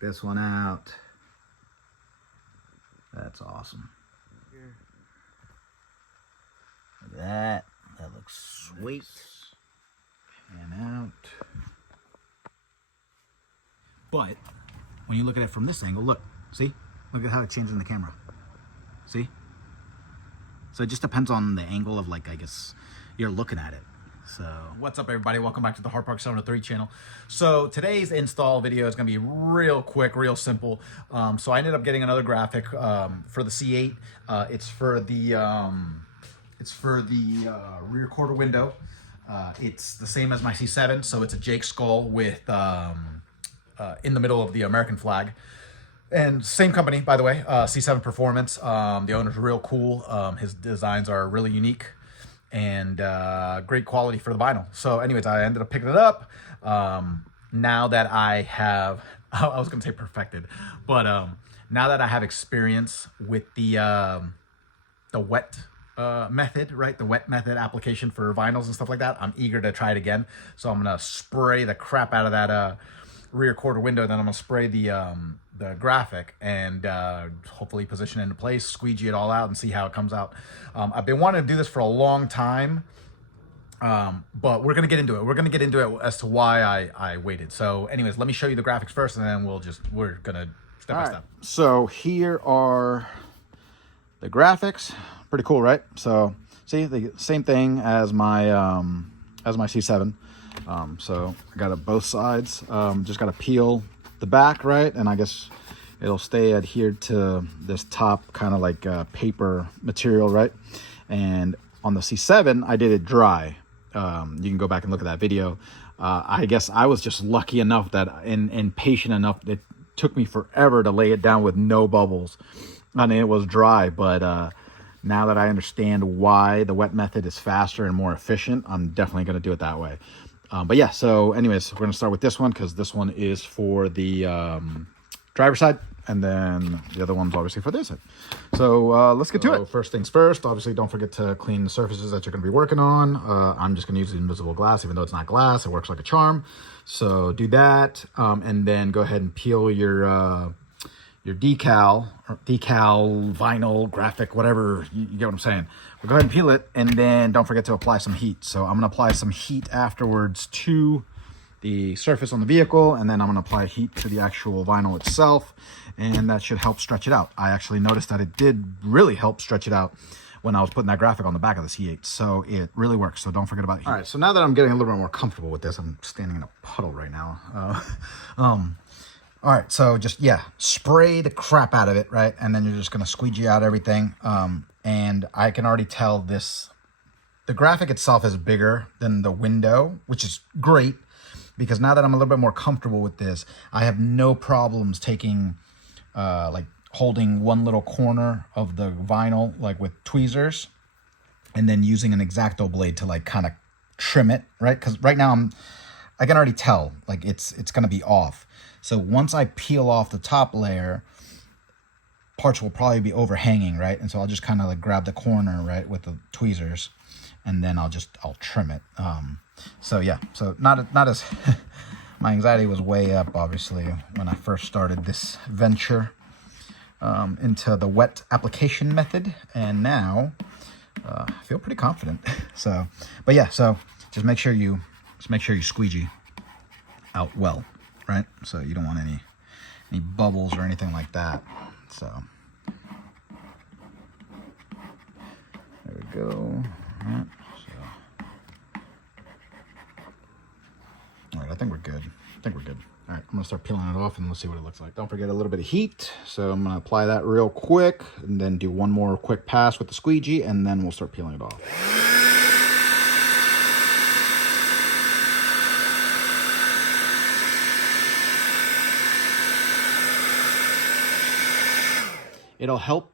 this one out. That's awesome. Look at that. That looks sweet. And out. But when you look at it from this angle, look, see? Look at how it changes in the camera. See? So it just depends on the angle of, like, I guess you're looking at it. So what's up, everybody? Welcome back to the Hard Park 703 channel. So today's install video is going to be real quick, real simple. So I ended up getting another graphic for the C8. It's for the rear quarter window. It's the same as my C7, so it's a Jake skull with in the middle of the American flag. And same company, by the way, C7Performance. The owner's real cool. His designs are really unique and great quality for the vinyl. So anyways, I ended up picking it up. Now that I have, I was going to say perfected, but now that I have experience with the wet method, right? The wet method application for vinyls and stuff like that, I'm eager to try it again. So I'm going to spray the crap out of that rear quarter window. Then I'm going to spray the graphic and hopefully position it into place, squeegee it all out, and see how it comes out. I've been wanting to do this for a long time, but we're going to get into it. We're going to get into it as to why I waited. So anyways, let me show you the graphics first, and then we're going to step by step. So here are the graphics. Pretty cool, right? So see, the same thing as my C7. So I got it both sides. Just got to peel the back, right? And I guess it'll stay adhered to this top kind of like paper material, right? And on the C7, I did it dry. You can go back and look at that video. I guess I was just lucky enough that and patient enough that it took me forever to lay it down with no bubbles. I mean, it was dry, but now that I understand why the wet method is faster and more efficient, I'm definitely going to do it that way. But yeah, so anyways, we're going to start with this one because this one is for the driver's side, and then the other one's obviously for this side. So let's get to it. First things first, obviously don't forget to clean the surfaces that you're going to be working on. I'm just going to use the invisible glass, even though it's not glass. It works like a charm. So do that, and then go ahead and peel your decal, vinyl, graphic, whatever, you get what I'm saying. We'll go ahead and peel it, and then don't forget to apply some heat. So I'm going to apply some heat afterwards to the surface on the vehicle, and then I'm going to apply heat to the actual vinyl itself, and that should help stretch it out. I actually noticed that it did really help stretch it out when I was putting that graphic on the back of the C8, so it really works. So don't forget about heat. All right, so now that I'm getting a little bit more comfortable with this, I'm standing in a puddle right now. All right, so just, yeah, spray the crap out of it, right? And then you're just going to squeegee out everything. And I can already tell the graphic itself is bigger than the window, which is great, because now that I'm a little bit more comfortable with this, I have no problems taking, like holding one little corner of the vinyl, like with tweezers, and then using an X-Acto blade to like kind of trim it, right? Because right now I can already tell, like it's going to be off. So once I peel off the top layer, parts will probably be overhanging, right? And so I'll just kind of like grab the corner, right, with the tweezers, and then I'll trim it. So yeah, so not as my anxiety was way up, obviously, when I first started this venture into the wet application method, and now I feel pretty confident. So, but yeah, so just make sure you squeegee out well. Right, so you don't want any bubbles or anything like that. So there we go. All right, all right, I think we're good. All right, I'm gonna start peeling it off, and let's see what it looks like. Don't forget a little bit of heat. So I'm gonna apply that real quick, and then do one more quick pass with the squeegee, and then we'll start peeling it off. It'll help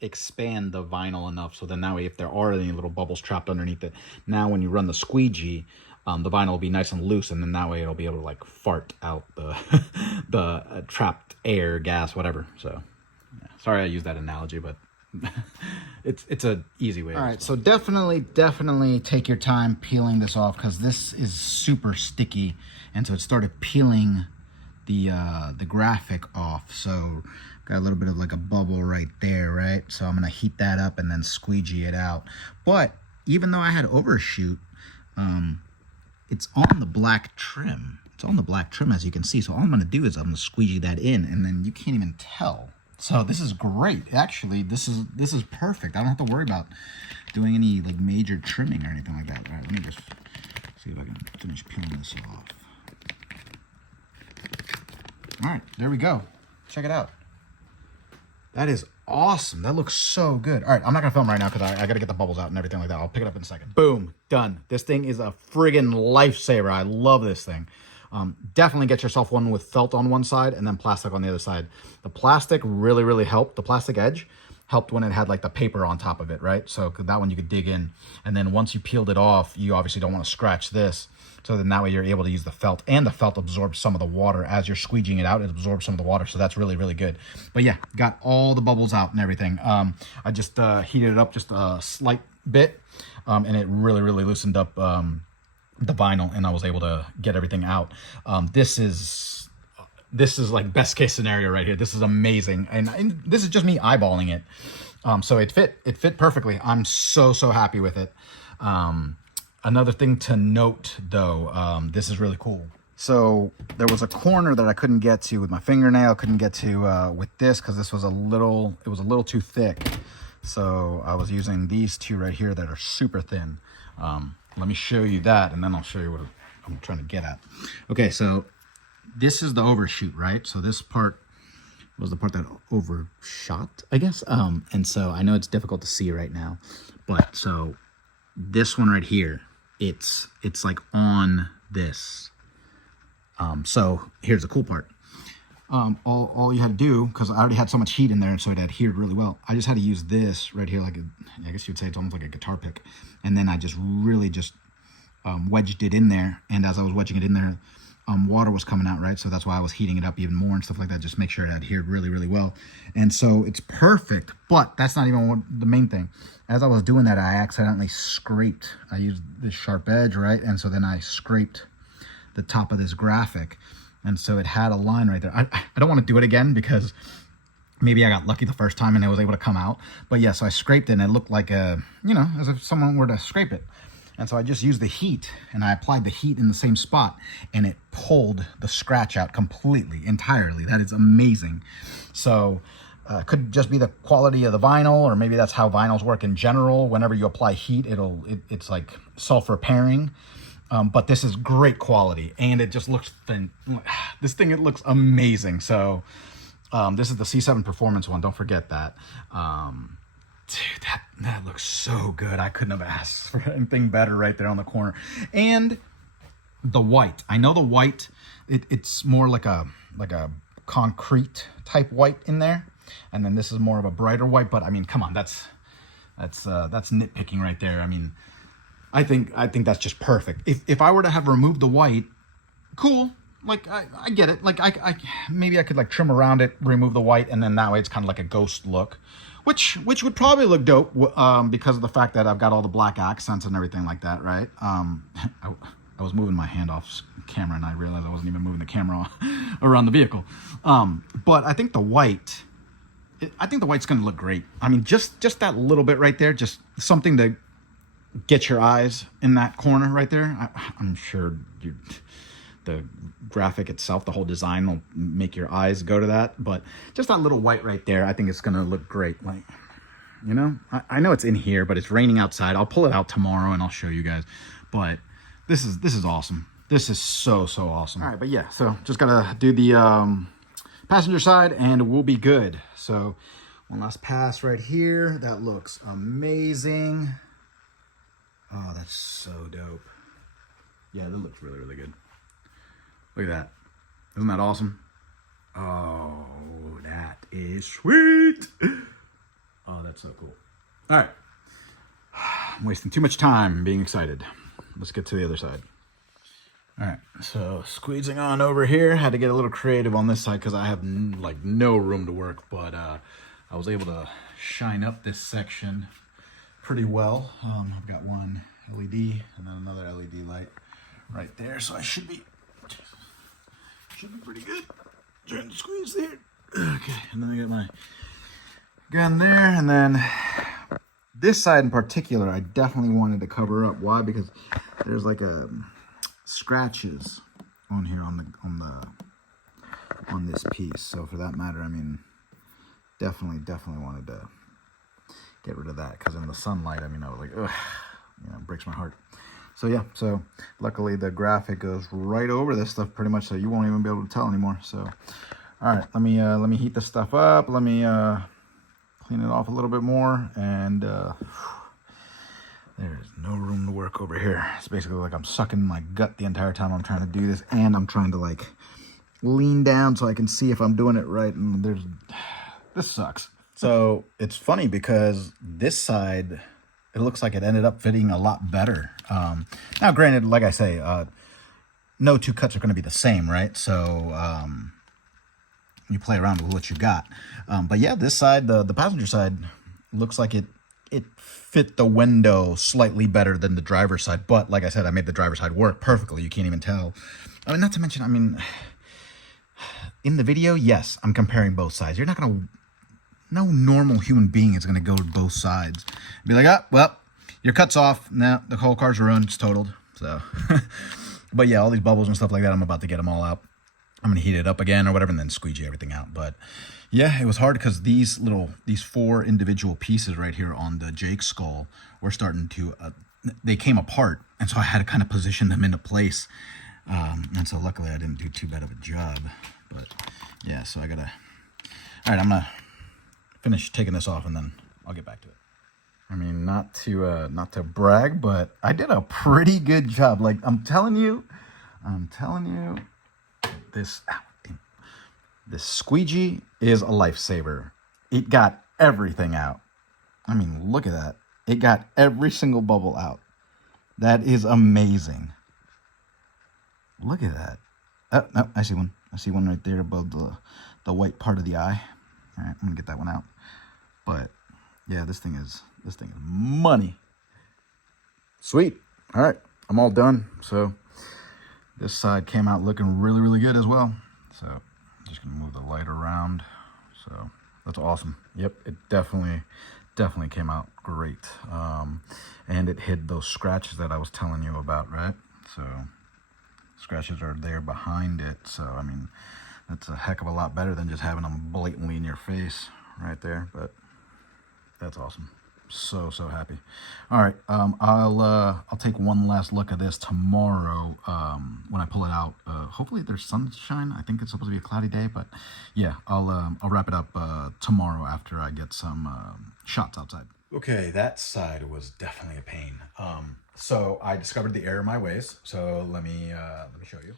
expand the vinyl enough so then that way if there are any little bubbles trapped underneath it, now when you run the squeegee, the vinyl will be nice and loose, and then that way it'll be able to like fart out the the trapped air, gas, whatever. So yeah. Sorry I used that analogy, but it's a easy way. All right, so definitely take your time peeling this off, because this is super sticky, and so it started peeling the graphic off. So got a little bit of like a bubble right there, right? So I'm gonna heat that up and then squeegee it out. But even though I had overshoot, it's on the black trim. It's on the black trim, as you can see. So all I'm gonna do is I'm gonna squeegee that in, and then you can't even tell. So this is great. Actually, this is perfect. I don't have to worry about doing any like major trimming or anything like that. All right, let me just see if I can finish peeling this off. All right, there we go. Check it out. That is awesome. That looks so good. All right, I'm not gonna film right now because I gotta get the bubbles out and everything like that. I'll pick it up in a second. Boom, done. This thing is a friggin' lifesaver. I love this thing. Definitely get yourself one with felt on one side and then plastic on the other side. The plastic really helped. The plastic edge helped when it had like the paper on top of it, right? So that one you could dig in. And then once you peeled it off, you obviously don't want to scratch this. So then that way you're able to use the felt, and the felt absorbs some of the water as you're squeegeeing it out. It absorbs some of the water, so that's really good. But yeah, got all the bubbles out and everything. I just heated it up just a slight bit, and it really loosened up the vinyl, and I was able to get everything out. This is like best case scenario right here. This is amazing, and this is just me eyeballing it. So it fit perfectly. I'm so happy with it. Another thing to note though, this is really cool. So there was a corner that I couldn't get to with my fingernail, couldn't get to with this because this was it was a little too thick. So I was using these two right here that are super thin. Let me show you that, and then I'll show you what I'm trying to get at. Okay, so this is the overshoot, right? So this part was the part that overshot, I guess. And so I know it's difficult to see right now, but so this one right here, it's like on this. So here's the cool part. All you had to do, because I already had so much heat in there, and so it adhered really well, I just had to use this right here, like I guess you'd say it's almost like a guitar pick, and then I just really wedged it in there. And as I was wedging it in there, water was coming out, right? So that's why I was heating it up even more and stuff like that, just make sure it adhered really well. And so it's perfect. But that's not even the main thing. As I was doing that, I accidentally scraped. I used this sharp edge, right? And so then I scraped the top of this graphic, and so it had a line right there. I don't want to do it again because maybe I got lucky the first time and it was able to come out. But yeah, so I scraped it and it looked like as if someone were to scrape it. And so I just used the heat, and I applied the heat in the same spot, and it pulled the scratch out completely, entirely. That is amazing. So it could just be the quality of the vinyl, or maybe that's how vinyls work in general. Whenever you apply heat, it's like self-repairing. But this is great quality, and it just looks this thing, it looks amazing. So this is the C7Performance one. Don't forget that. Dude, that looks so good. I couldn't have asked for anything better right there on the corner. And the white. I know the white, it's more like a concrete type white in there. And then this is more of a brighter white, but I mean, come on, that's nitpicking right there. I mean, I think that's just perfect. If I were to have removed the white, cool. Like I get it. Like maybe I could like trim around it, remove the white, and then that way it's kind of like a ghost look, which would probably look dope because of the fact that I've got all the black accents and everything like that, right? I was moving my hand off camera and I realized I wasn't even moving the camera around the vehicle. But I think the white's going to look great. I mean, just that little bit right there, just something to get your eyes in that corner right there. I'm sure the graphic itself, the whole design will make your eyes go to that. But just that little white right there, I think it's going to look great. Like, I know it's in here, but it's raining outside. I'll pull it out tomorrow and I'll show you guys. But this is awesome. This is so awesome. All right, but yeah, so just got to do the passenger side and we'll be good. So one last pass right here. That looks amazing. Oh, that's so dope. Yeah, that looks really good. Look at that. Isn't that awesome? Oh, that is sweet. Oh, that's so cool. All right. I'm wasting too much time being excited. Let's get to the other side. All right, so squeezing on over here. Had to get a little creative on this side because I have like no room to work, but I was able to shine up this section pretty well. I've got one LED and then another LED light right there, so I should be should be pretty good. Trying to squeeze there. Okay, and then I get my gun there, and then this side in particular, I definitely wanted to cover up. Why? Because there's like a scratches on here on this piece. So for that matter, I mean, definitely wanted to get rid of that, because in the sunlight, I mean, I was like, ugh, you know, it breaks my heart. So yeah, so luckily the graphic goes right over this stuff pretty much, so you won't even be able to tell anymore. So all right, let me heat this stuff up. Let me clean it off a little bit more, and there's no room to work over here. It's basically like I'm sucking my gut the entire time I'm trying to do this, and I'm trying to like lean down so I can see if I'm doing it right, and this sucks. So it's funny because this side, it looks like it ended up fitting a lot better. Now granted, like I say, no two cuts are going to be the same, right? So you play around with what you got. But yeah, this side, the passenger side, looks like it fit the window slightly better than the driver's side. But like I said, I made the driver's side work perfectly. You can't even tell. I mean, not to mention, I mean, in the video, yes, I'm comparing both sides. You're not going to, no normal human being is going to go to both sides. Be like, oh, well, your cut's off. Nah, the whole car's ruined. It's totaled. So, but yeah, all these bubbles and stuff like that, I'm about to get them all out. I'm going to heat it up again or whatever, and then squeegee everything out. But yeah, it was hard because these four individual pieces right here on the Jake skull were starting to, they came apart. And so I had to kind of position them into place. And so luckily I didn't do too bad of a job. But yeah, so I got to, all right, I'm going to finish taking this off and then I'll get back to it. I mean, not to brag, but I did a pretty good job. Like I'm telling you, this squeegee is a lifesaver. It got everything out. I mean, look at that. It got every single bubble out. That is amazing. Look at that. Oh, no, I see one. I see one right there above the white part of the eye. All right, I'm gonna get that one out. But yeah, this thing is money. Sweet. All right, I'm all done. So this side came out looking really, really good as well. So I'm just gonna move the light around. So that's awesome. Yep, it definitely came out great. And it hid those scratches that I was telling you about, right? So scratches are there behind it. So I mean, that's a heck of a lot better than just having them blatantly in your face right there. But that's awesome. So happy. All right, I'll take one last look at this tomorrow when I pull it out. Hopefully there's sunshine. I think it's supposed to be a cloudy day, but yeah, I'll wrap it up tomorrow after I get some shots outside. Okay, that side was definitely a pain. So I discovered the error of my ways. So let me show you.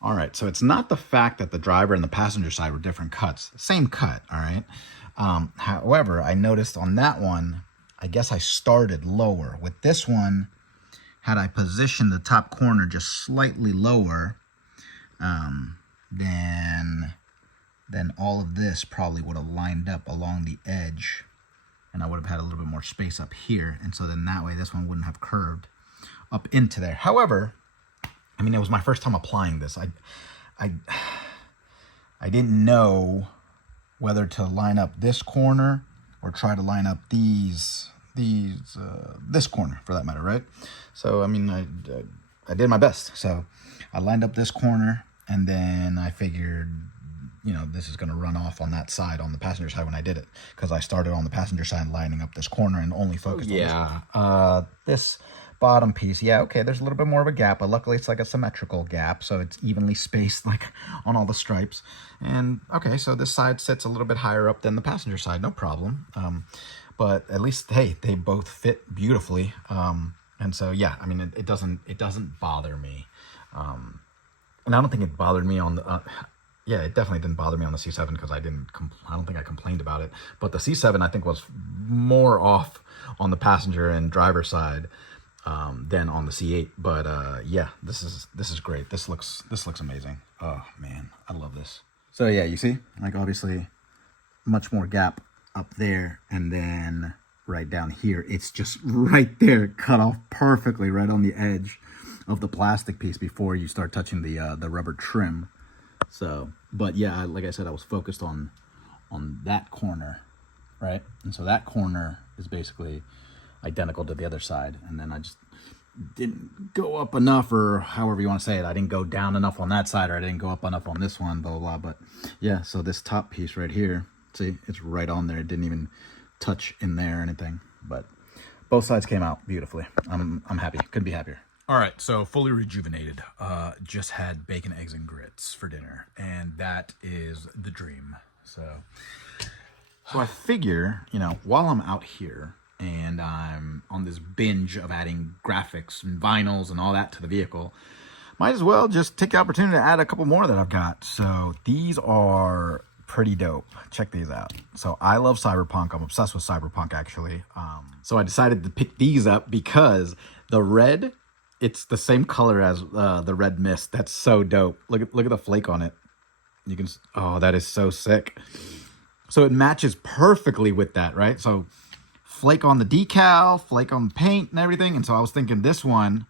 All right, so it's not the fact that the driver and the passenger side were different cuts. Same cut, all right? However, I noticed on that one, I guess I started lower. With this one, had I positioned the top corner just slightly lower, then all of this probably would have lined up along the edge, and I would have had a little bit more space up here, and so then that way this one wouldn't have curved up into there. However, I mean, it was my first time applying this. I didn't know whether to line up this corner or try to line up this corner for that matter, right? So I mean, I did my best. So I lined up this corner, and then I figured, you know, this is going to run off on that side, on the passenger side when I did it, because I started on the passenger side lining up this corner and only focused on this one. This bottom piece, yeah, okay, there's a little bit more of a gap, but luckily it's like a symmetrical gap, so it's evenly spaced like on all the stripes. And okay, so this side sits a little bit higher up than the passenger side, no problem. But at least, hey, they both fit beautifully. And so yeah, I mean, it doesn't bother me. And I don't think it bothered me on the yeah, it definitely didn't bother me on the C7 because I don't think I complained about it. But the C7 I think was more off on the passenger and driver side than on the C8. But yeah, this is great. This looks amazing. Oh man, I love this. So yeah, you see, like obviously much more gap up there, and then right down here, it's just right there, cut off perfectly right on the edge of the plastic piece before you start touching the rubber trim. So, but yeah, like I said, I was focused on that corner, right? And so that corner is basically identical to the other side. And then I just didn't go up enough, or however you want to say it. I didn't go down enough on that side, or I didn't go up enough on this one, blah, blah, blah. But yeah, so this top piece right here, see, it's right on there. It didn't even touch in there or anything. But both sides came out beautifully. I'm happy. Couldn't be happier. All right, so fully rejuvenated. Just had bacon, eggs, and grits for dinner, and that is the dream. So I figure, you know, while I'm out here and I'm on this binge of adding graphics and vinyls and all that to the vehicle, might as well just take the opportunity to add a couple more that I've got. So these are pretty dope. Check these out. So I love cyberpunk. I'm obsessed with cyberpunk, actually. So I decided to pick these up because the red, it's the same color as the red mist. That's so dope. Look at the flake on it. You can, oh, that is so sick. So it matches perfectly with that, right? So flake on the decal, flake on the paint and everything. And so I was thinking this one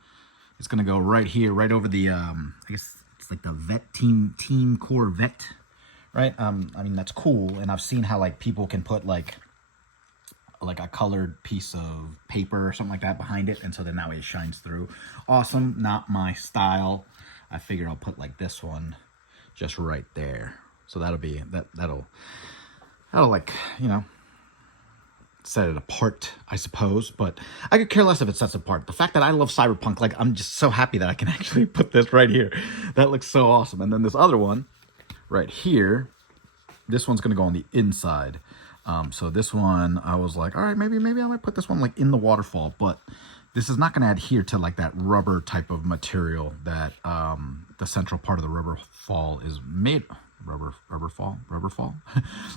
is going to go right here, right over the, I guess it's like the vet team corvette, right? I mean, that's cool. And I've seen how like people can put like a colored piece of paper or something like that behind it. And so then that way it shines through. Awesome. Not my style. I figure I'll put like this one just right there. So that'll be, that'll like, you know, set it apart, I suppose. But I could care less if it sets apart. The fact that I love cyberpunk, like, I'm just so happy that I can actually put this right here. That looks so awesome. And then this other one right here, this one's going to go on the inside. So this one, I was like, all right, maybe I might put this one like in the waterfall, but this is not going to adhere to like that rubber type of material that the central part of the rubber fall is made. Rubber fall.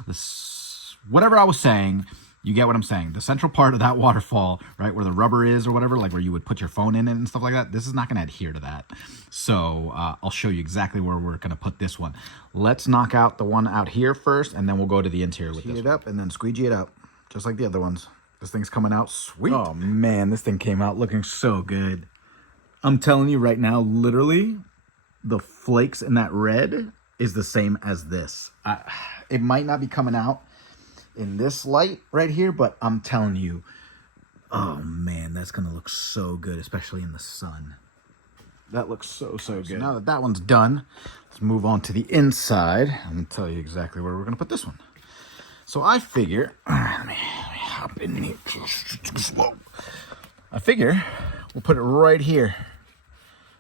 This, whatever I was saying, you get what I'm saying. The central part of that waterfall, right, where the rubber is or whatever, like where you would put your phone in it and stuff like that, this is not going to adhere to that. So I'll show you exactly where we're going to put this one. Let's knock out the one out here first, and then we'll go to the interior with this. Heat it up and then squeegee it out, just like the other ones. This thing's coming out sweet. Oh, man, this thing came out looking so good. I'm telling you right now, literally, the flakes in that red is the same as this. It might not be coming out in this light right here, but I'm telling you, oh man, that's gonna look so good, especially in the sun. That looks so good. So now that that one's done, let's move on to the inside. I'm gonna tell you exactly where we're gonna put this one. So I figure, let me hop in here slow. I figure we'll put it right here,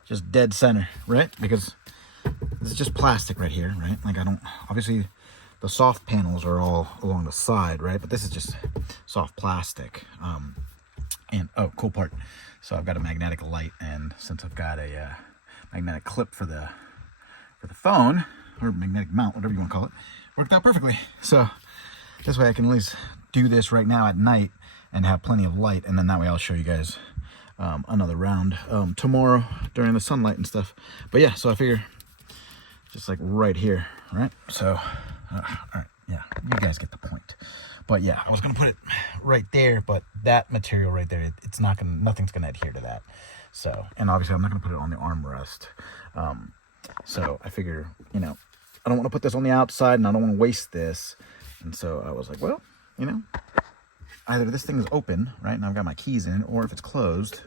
just dead center, right? Because this is just plastic right here, right? Like I don't, obviously the soft panels are all along the side, right? But this is just soft plastic. And oh, cool part. So I've got a magnetic light, and since I've got a magnetic clip for the phone, or magnetic mount, whatever you want to call it, worked out perfectly. So this way I can at least do this right now at night and have plenty of light, and then that way I'll show you guys another round tomorrow during the sunlight and stuff. But yeah, so I figure just like right here, right? So all right, yeah, you guys get the point. But yeah, I was gonna put it right there, but that material right there, it's not gonna, nothing's gonna adhere to that. So, and obviously I'm not gonna put it on the armrest. So I figure, you know, I don't want to put this on the outside, and I don't want to waste this. And so I was like, well, you know, either this thing is open, right, and I've got my keys in, or if it's closed,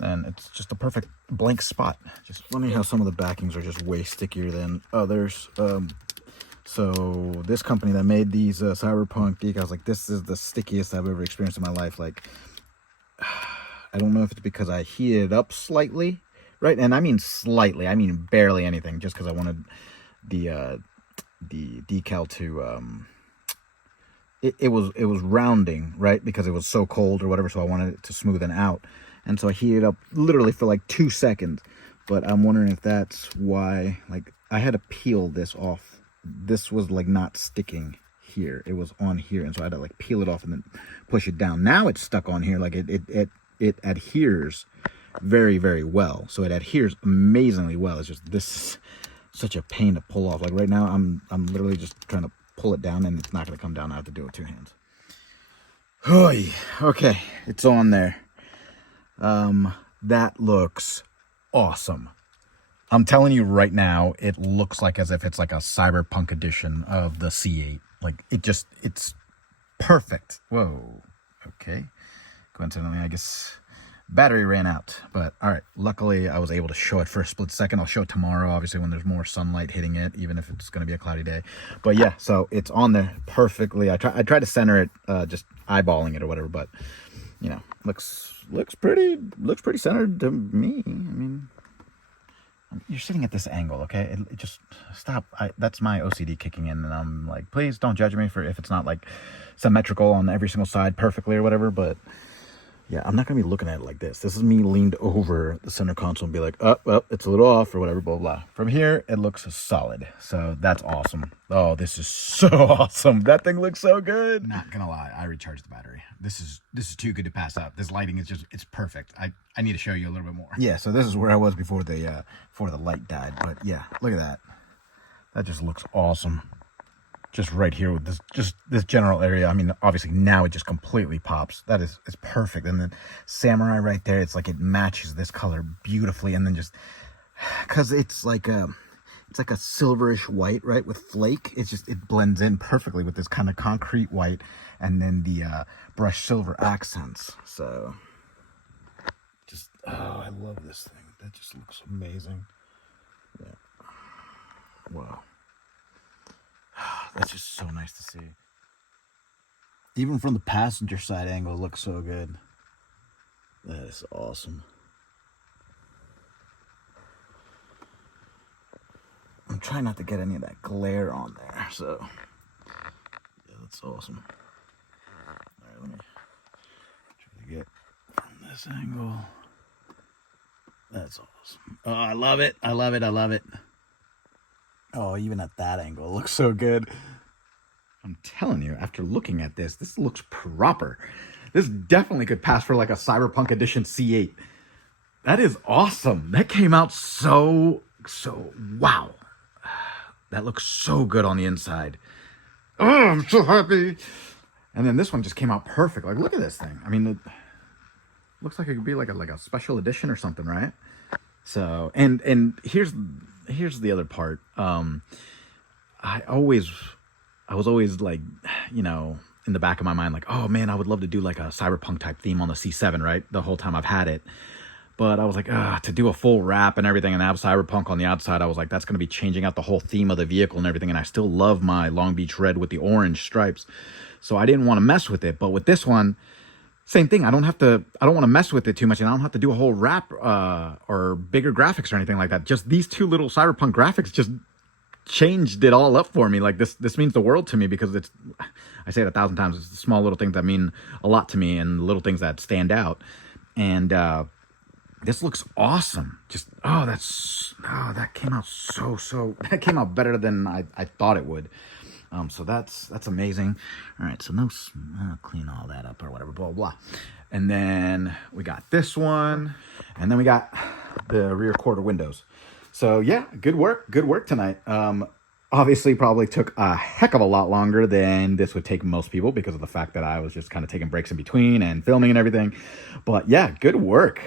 then it's just a perfect blank spot. Just funny how some of the backings are just way stickier than others. So this company that made these cyberpunk decals, like, this is the stickiest I've ever experienced in my life. Like, I don't know if it's because I heated it up slightly, right? And I mean slightly, I mean barely anything, just because I wanted the decal to it was rounding, right, because it was so cold or whatever, so I wanted it to smoothen out. And so I heated up literally for like 2 seconds. But I'm wondering if that's why, like, I had to peel this off. This was like not sticking here, it was on here, and so I had to like peel it off and then push it down. Now it's stuck on here, like it adheres very, very well. So it adheres amazingly well. It's just this, such a pain to pull off. Like right now I'm literally just trying to pull it down, and it's not going to come down. I have to do it with 2 hands. Okay, it's on there. That looks awesome. I'm telling you right now, it looks like as if it's like a cyberpunk edition of the C8. Like it's perfect. Whoa. Okay. Coincidentally, I guess battery ran out. But all right. Luckily, I was able to show it for a split second. I'll show it tomorrow, obviously, when there's more sunlight hitting it, even if it's going to be a cloudy day. But yeah, so it's on there perfectly. I tried to center it, just eyeballing it or whatever, but you know, looks pretty centered to me. I mean, you're sitting at this angle, okay? It just stop. That's my OCD kicking in, and I'm like, please don't judge me for if it's not like symmetrical on every single side perfectly or whatever. But yeah, I'm not gonna be looking at it like this. This is me leaned over the center console and be like, oh, it's a little off or whatever, blah blah. From here, it looks solid. So that's awesome. Oh, this is so awesome. That thing looks so good. Not gonna lie, I recharged the battery. This is too good to pass up. This lighting is it's perfect. I need to show you a little bit more. Yeah, so this is where I was before the light died. But yeah, look at that. That just looks awesome. Just right here with this general area. I mean, obviously now it just completely pops. It's perfect. And then samurai right there, it's like it matches this color beautifully. And then just because it's like a silverish white, right, with flake. It blends in perfectly with this kind of concrete white, and then the brushed silver accents. So I love this thing. That just looks amazing. Yeah. Wow. That's just so nice to see. Even from the passenger side angle, it looks so good. That is awesome. I'm trying not to get any of that glare on there, so yeah, that's awesome. All right, let me try to get from this angle. That's awesome. Oh, I love it. I love it. I love it. Oh, even at that angle, it looks so good. I'm telling you, after looking at this looks proper. This definitely could pass for like a Cyberpunk Edition C8. That is awesome. That came out so, wow. That looks so good on the inside. Oh, I'm so happy. And then this one just came out perfect. Like, look at this thing. I mean, it looks like it could be like a special edition or something, right? So, and here's the other part. I was always like, you know, in the back of my mind, like, oh man, I would love to do like a cyberpunk type theme on the C7, right? The whole time I've had it. But I was like, to do a full wrap and everything and have cyberpunk on the outside, I was like, that's going to be changing out the whole theme of the vehicle and everything. And I still love my Long Beach red with the orange stripes. So I didn't want to mess with it. But with this one, same thing. I don't want to mess with it too much, and I don't have to do a whole wrap or bigger graphics or anything like that. Just these two little cyberpunk graphics just changed it all up for me. Like this means the world to me, because I say it 1,000 times, it's the small little things that mean a lot to me and little things that stand out. And this looks awesome. That came out that came out better than I thought it would. So that's amazing. All right, so I'll clean all that up or whatever, blah, blah. And then we got this one, and then we got the rear quarter windows. So yeah, good work tonight. Obviously probably took a heck of a lot longer than this would take most people, because of the fact that I was just kind of taking breaks in between and filming and everything. But yeah, good work.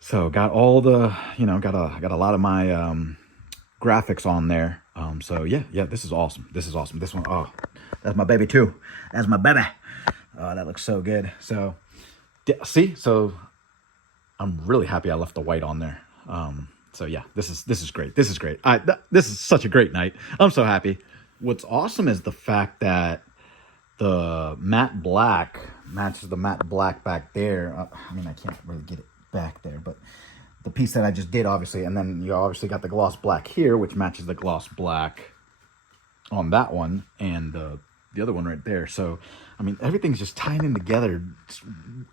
So got all the, got a lot of my graphics on there. So yeah, this is awesome. This one, oh, that's my baby too. That's my baby. Oh, that looks so good. So so I'm really happy I left the white on there. So yeah, this is great. This is great. This is such a great night. I'm so happy. What's awesome is the fact that the matte black matches the matte black back there. I mean, I can't really get it back there, but the piece that I just did, obviously, and then you obviously got the gloss black here, which matches the gloss black on that one, and the other one right there. So, I mean, everything's just tying in together. It's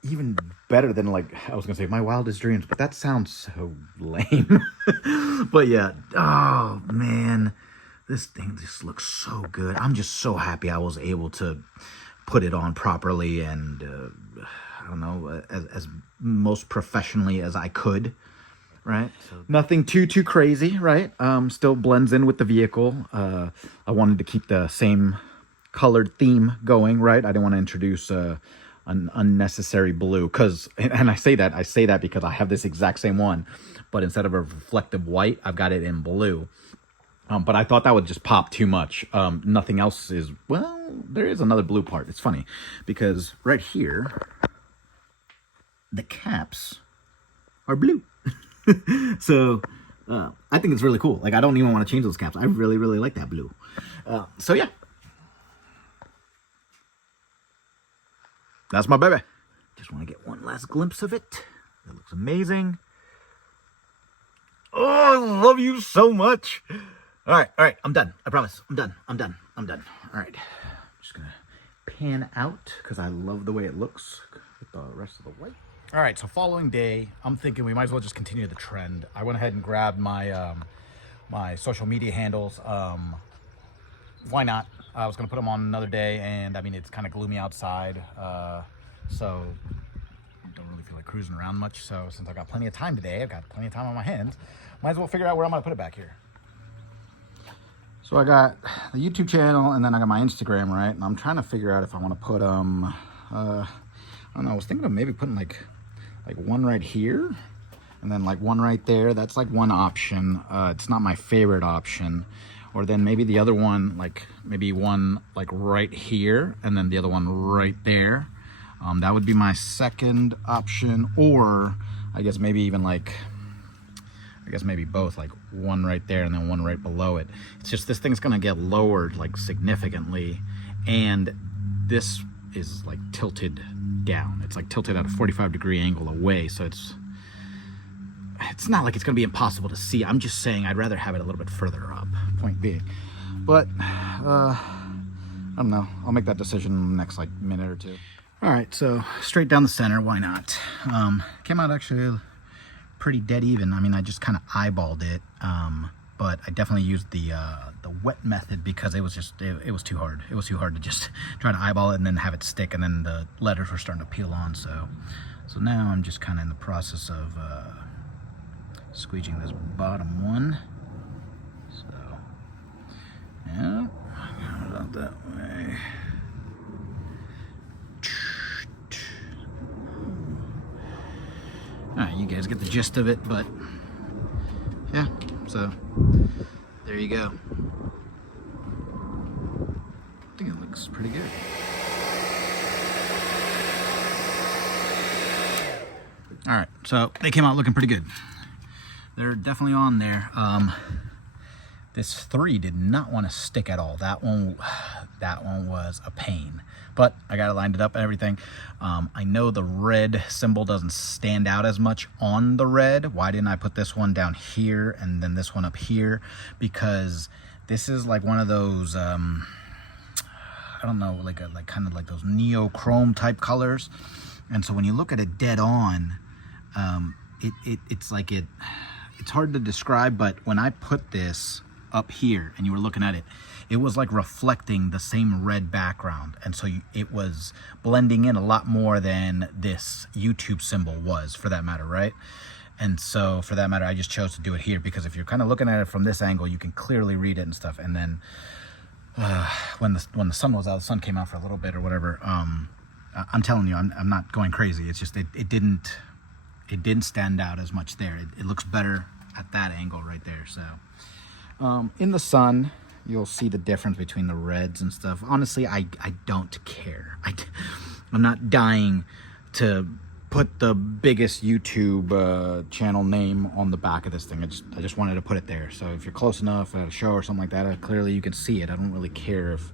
even better than, like, I was gonna say my wildest dreams, but that sounds so lame. But yeah, oh man, this thing just looks so good. I'm just so happy I was able to put it on properly and I don't know, as most professionally as I could. Right, so nothing too crazy, right? Still blends in with the vehicle. I wanted to keep the same colored theme going, right? I didn't want to introduce an unnecessary blue. Because, and I say that because I have this exact same one, but instead of a reflective white, I've got it in blue. But I thought that would just pop too much. Nothing else is, well, there is another blue part. It's funny because right here, the caps are blue. So I think it's really cool. Like, I don't even want to change those caps. I really, really like that blue. So yeah. That's my baby. Just want to get one last glimpse of it. It looks amazing. Oh, I love you so much. All right, I'm done. I promise. I'm done. All right, just gonna pan out because I love the way it looks with the rest of the white. All right, so following day, I'm thinking we might as well just continue the trend. I went ahead and grabbed my my social media handles. Why not? I was gonna put them on another day, and I mean it's kind of gloomy outside, so I don't really feel like cruising around much. So since I got plenty of time today, I've got plenty of time on my hands. Might as well figure out where I'm gonna put it back here. So I got the YouTube channel, and then I got my Instagram, right? And I'm trying to figure out if I want to put I don't know. I was thinking of maybe putting like one right here, and then like one right there. That's like one option. It's not my favorite option. Or then maybe the other one, like maybe one like right here, and then the other one right there. That would be my second option. Or I guess maybe even like, I guess maybe both, like one right there and then one right below it. It's just this thing's gonna get lowered like significantly, and this is like tilted down. It's like tilted at a 45-degree angle away, so it's not like it's gonna be impossible to see. I'm just saying I'd rather have it a little bit further up, point being. But I don't know, I'll make that decision in the next like minute or two. All right, so straight down the center, why not? Came out actually pretty dead even. I mean, I just kind of eyeballed it, but I definitely used the wet method because it was just it was too hard. It was too hard to just try to eyeball it and then have it stick, and then the letters were starting to peel on. So now I'm just kind of in the process of squeegeeing this bottom one. So yeah, about that way. Alright, you guys get the gist of it, but yeah, so there you go. I think it looks pretty good. Alright, so they came out looking pretty good. They're definitely on there. This 3 did not want to stick at all. That one was a pain. But I got it lined up and everything. I know the red symbol doesn't stand out as much on the red. Why didn't I put this one down here and then this one up here? Because this is like one of those, I don't know, like kind of like those neochrome type colors. And so when you look at it dead on, it's like it's hard to describe, but when I put this up here and you were looking at it, it was like reflecting the same red background, and so it was blending in a lot more than this YouTube symbol was, for that matter, right? And so for that matter, I just chose to do it here because if you're kind of looking at it from this angle, you can clearly read it and stuff. And then when the sun was out, the sun came out for a little bit or whatever. I'm telling you, I'm not going crazy. It's just it didn't stand out as much there. It looks better at that angle right there. So in the sun, you'll see the difference between the reds and stuff. Honestly, I don't care. I'm not dying to put the biggest YouTube channel name on the back of this thing. I just wanted to put it there. So if you're close enough at a show or something like that, clearly you can see it. I don't really care if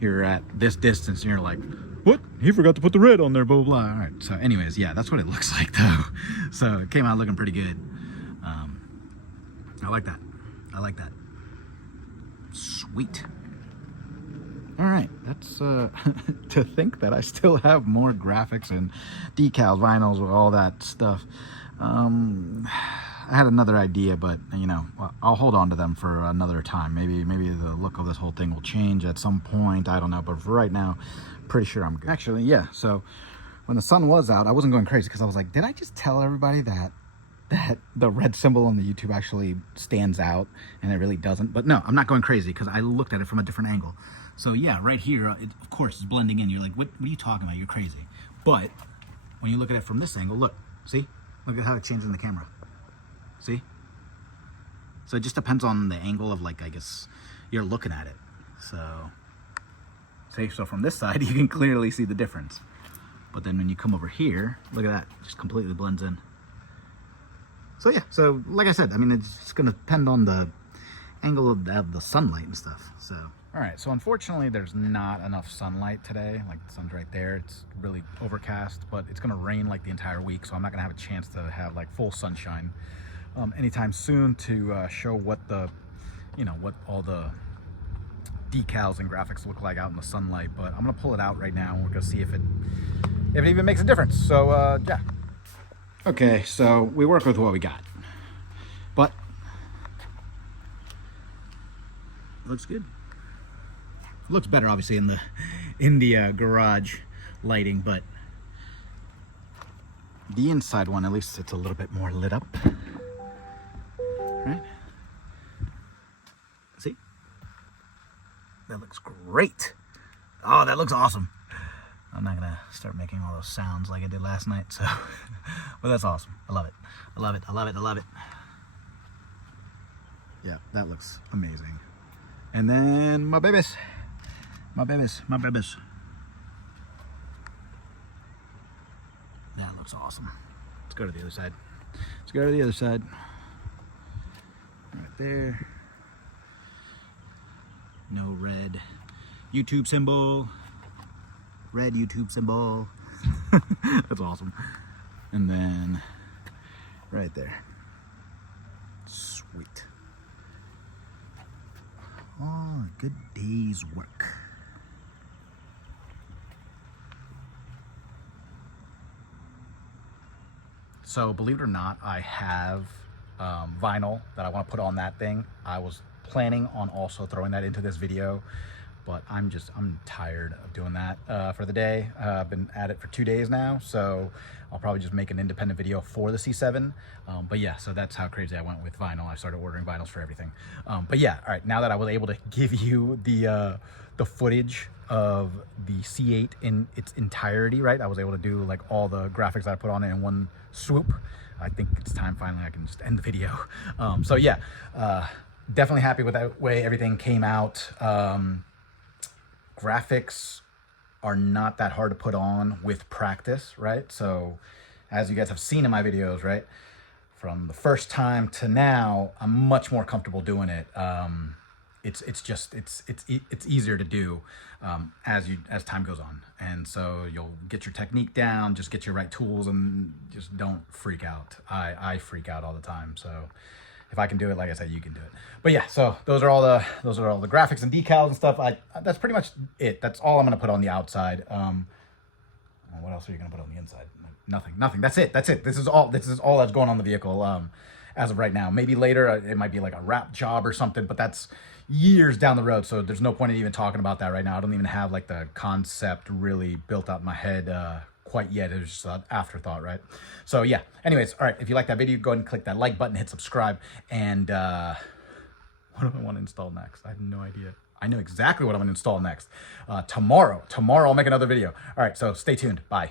you're at this distance and you're like, what? He forgot to put the red on there, blah, blah, blah. All right, so anyways, yeah, that's what it looks like though. So it came out looking pretty good. I like that. I like that. Sweet. All right, that's to think that I still have more graphics and decals, vinyls, with all that stuff. I had another idea, but you know, I'll hold on to them for another time. Maybe the look of this whole thing will change at some point. I don't know, but for right now, pretty sure I'm good. Actually, yeah. So when the sun was out, I wasn't going crazy because I was like, did I just tell everybody that the red symbol on the YouTube actually stands out, and it really doesn't? But no, I'm not going crazy because I looked at it from a different angle. So yeah, right here, it, of course, it's blending in. You're like, what are you talking about? You're crazy. But when you look at it from this angle, look, see? Look at how it changes in the camera. See? So it just depends on the angle of, like, I guess you're looking at it. So, see, so from this side, you can clearly see the difference. But then when you come over here, look at that, it just completely blends in. So yeah, so like I said, I mean, it's just gonna depend on the angle of the sunlight and stuff, so. All right, so unfortunately there's not enough sunlight today. Like, the sun's right there, it's really overcast, but it's gonna rain like the entire week, so I'm not gonna have a chance to have like full sunshine anytime soon to show what the, you know, what all the decals and graphics look like out in the sunlight. But I'm gonna pull it out right now and we're gonna see if it even makes a difference. So yeah. Okay, so we work with what we got, but looks good. Looks better obviously in the garage lighting, but the inside one, at least it's a little bit more lit up, right? See? That looks great. Oh, that looks awesome. I'm not gonna start making all those sounds like I did last night, so, but that's awesome. I love it. I love it, I love it, I love it. Yeah, that looks amazing. And then my babies. My babies, my babies. That looks awesome. Let's go to the other side. Let's go to the other side. Right there. No red YouTube symbol. Red YouTube symbol. That's awesome. And then right there. Sweet. Oh, a good day's work. So believe it or not, I have vinyl that I want to put on that thing. I was planning on also throwing that into this video, but I'm tired of doing that for the day. I've been at it for 2 days now, so I'll probably just make an independent video for the C7. But yeah, so that's how crazy I went with vinyl. I started ordering vinyls for everything. But yeah, all right, now that I was able to give you the footage of the C8 in its entirety, right? I was able to do like all the graphics that I put on it in one swoop. I think it's time finally I can just end the video. So yeah, definitely happy with that way everything came out. Graphics are not that hard to put on with practice, right? So as you guys have seen in my videos, right, from the first time to now, I'm much more comfortable doing it. It's easier to do as time goes on, and so you'll get your technique down, just get your right tools, and just don't freak out. I freak out all the time, so if I can do it, like I said, you can do it. But yeah, so those are all the graphics and decals and stuff. That's pretty much it. That's all I'm gonna put on the outside. What else are you gonna put on the inside? Nothing. That's it. This is all that's going on the vehicle as of right now. Maybe later it might be like a wrap job or something, but that's years down the road, so there's no point in even talking about that right now. I don't even have like the concept really built out in my head quite yet. It was just an afterthought, right? So yeah, anyways, all right, if you like that video, go ahead and click that like button, hit subscribe, and what do I want to install next? I have no idea. I know exactly what I'm going to install next. Tomorrow I'll make another video. All right, so stay tuned. Bye.